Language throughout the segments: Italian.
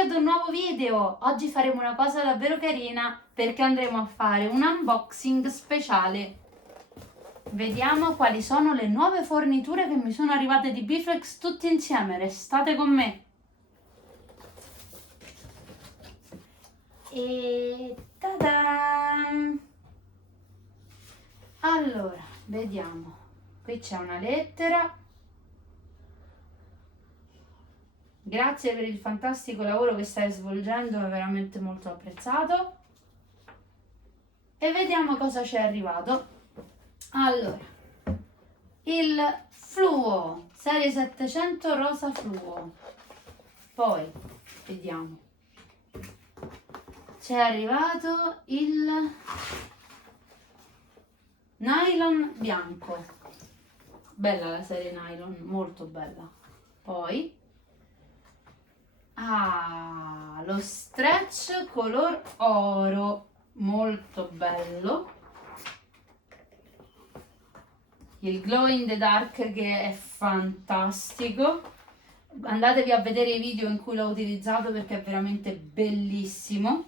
benvenuti ad un nuovo video. Oggi faremo una cosa davvero carina perché andremo a fare un unboxing speciale. Vediamo quali sono le nuove forniture che mi sono arrivate di Biflex tutti insieme. Restate con me. E ta-da! Allora, vediamo. Qui c'è una lettera. Grazie per il fantastico lavoro che stai svolgendo, è veramente molto apprezzato. E vediamo cosa ci è arrivato. Allora, il fluo, serie 700 rosa fluo. Poi, vediamo. Ci è arrivato il nylon bianco. Bella la serie nylon, molto bella. Poi lo stretch color oro, molto bello. Il glow in the dark che è fantastico. Andatevi a vedere i video in cui l'ho utilizzato perché è veramente bellissimo.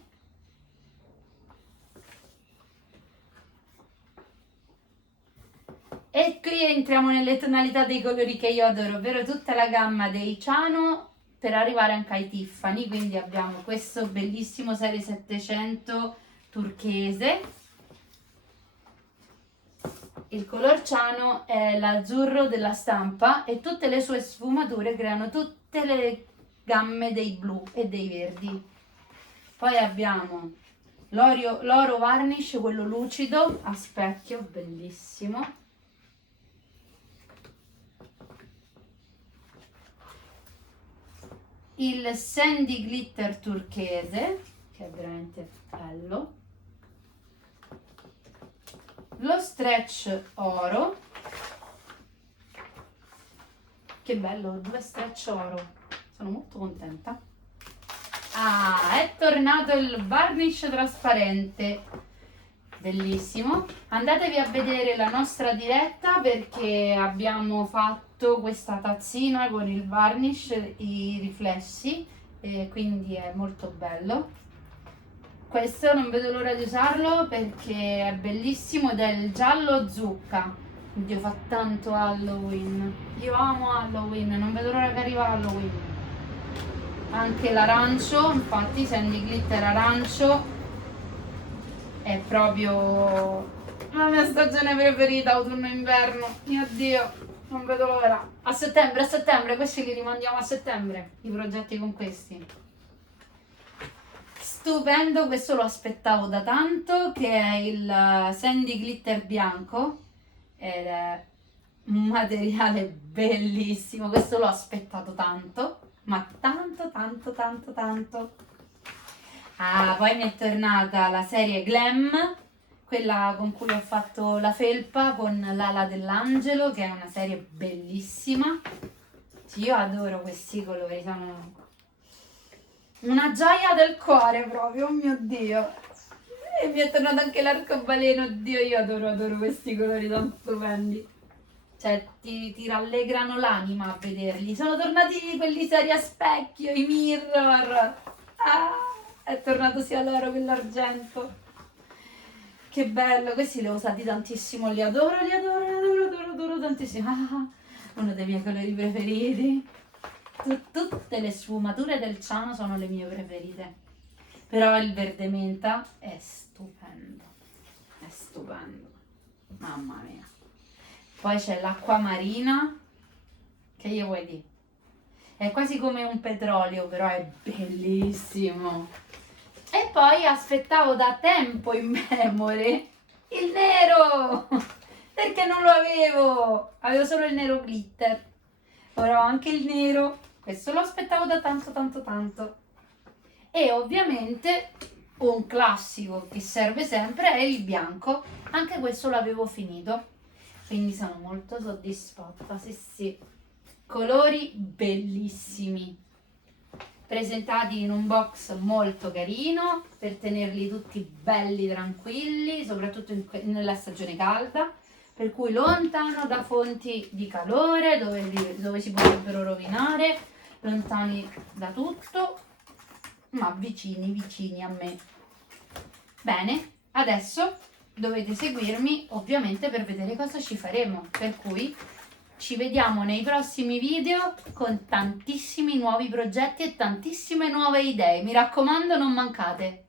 E qui entriamo nelle tonalità dei colori che io adoro, ovvero tutta la gamma dei Ciano per arrivare anche ai Tiffany. Quindi abbiamo questo bellissimo serie 700 turchese. Il color Ciano è l'azzurro della stampa e tutte le sue sfumature creano tutte le gamme dei blu e dei verdi. Poi abbiamo l'oro varnish, quello lucido a specchio, bellissimo. Il sandy glitter turchese, che è veramente bello. Lo stretch oro, che bello, 2 stretch oro, sono molto contenta. È tornato il varnish trasparente, bellissimo. Andatevi a vedere la nostra diretta perché abbiamo fatto questa tazzina con il varnish, i riflessi, e quindi è molto bello. Questo non vedo l'ora di usarlo perché è bellissimo ed è il giallo zucca. Dio, fa tanto Halloween. Io amo Halloween, non vedo l'ora che arriva Halloween. Anche l'arancio, infatti sandy glitter arancio è proprio la mia stagione preferita, autunno-inverno. Mio Dio, non vedo l'ora. A settembre, questi li rimandiamo a settembre, i progetti con questi. Stupendo, questo lo aspettavo da tanto, che è il sandy glitter bianco ed è un materiale bellissimo, questo l'ho aspettato tanto, ma tanto. Poi mi è tornata la serie Glam, quella con cui ho fatto la felpa con l'ala dell'angelo, che è una serie bellissima. Io adoro questi colori, sono una gioia del cuore proprio, oh mio Dio. E mi è tornato anche l'arcobaleno, oddio, io adoro questi colori, sono stupendi. Cioè, ti rallegrano l'anima a vederli. Sono tornati quelli seri a specchio, i mirror. È tornato sia l'oro che l'argento. Che bello, questi li ho usati tantissimo, li adoro tantissimo. Uno dei miei colori preferiti. Tutte le sfumature del Ciano sono le mie preferite, però il verde menta è stupendo, mamma mia. Poi c'è l'acqua marina, che io vuoi dire, è quasi come un petrolio, però è bellissimo. E poi aspettavo da tempo in memory il nero, perché non lo avevo solo il nero glitter, ora ho anche il nero. Questo lo aspettavo da tanto. E ovviamente un classico che serve sempre è il bianco. Anche questo l'avevo finito. Quindi sono molto soddisfatta. Sì. Colori bellissimi. Presentati in un box molto carino per tenerli tutti belli tranquilli, soprattutto nella stagione calda. Per cui lontano da fonti di calore dove si potrebbero rovinare, lontani da tutto. ma vicini a me. Bene, adesso dovete seguirmi ovviamente per vedere cosa ci faremo, per cui ci vediamo nei prossimi video con tantissimi nuovi progetti e tantissime nuove idee. Mi raccomando, non mancate.